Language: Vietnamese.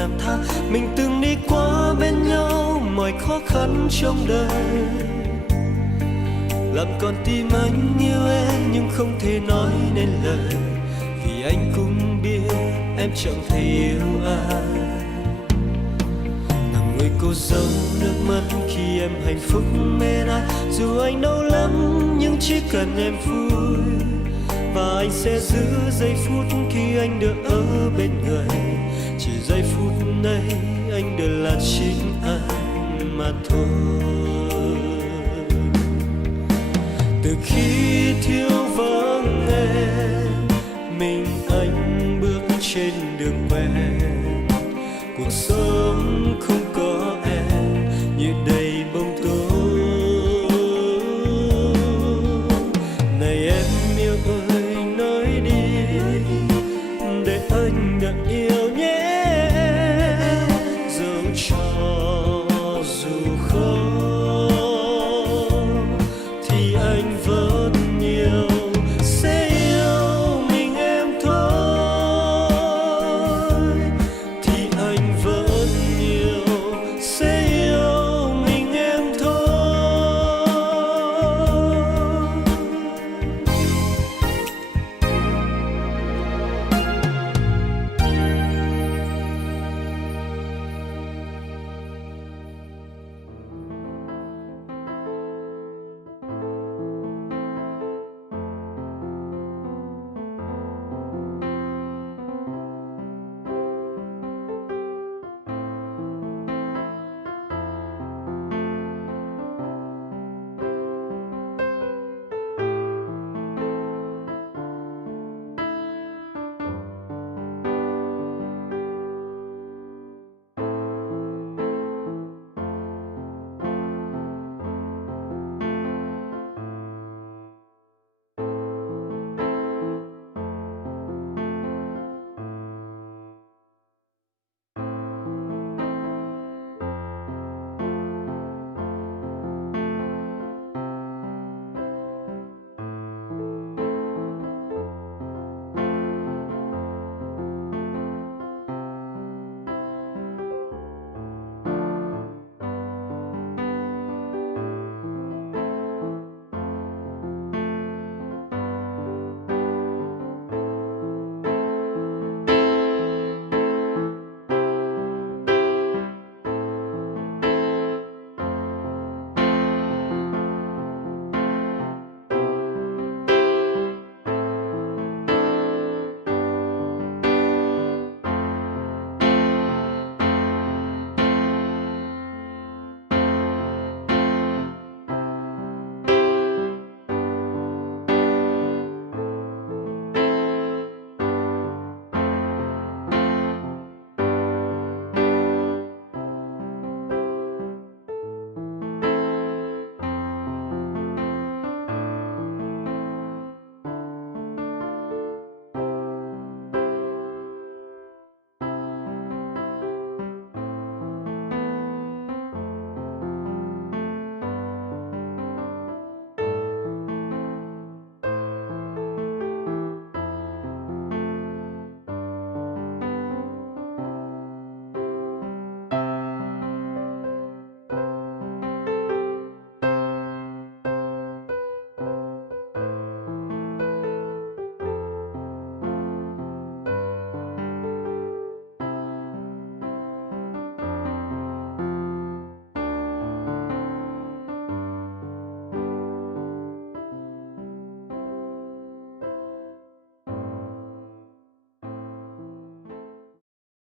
năm tháng mình từng đi qua bên nhau mọi khó khăn trong đời. Làm con tim anh yêu em nhưng không thể nói nên lời, vì anh cũng biết em chẳng thể yêu ai. Nằm người cô dâu nước mắt khi em hạnh phúc bên ai, dù anh đau lắm nhưng chỉ cần em vui. Và anh sẽ giữ giây phút khi anh được ở bên người, chỉ giây phút này anh được là chính anh mà thôi. Từ khi thiếu vắng em, mình anh bước trên đường quen, cuộc sống không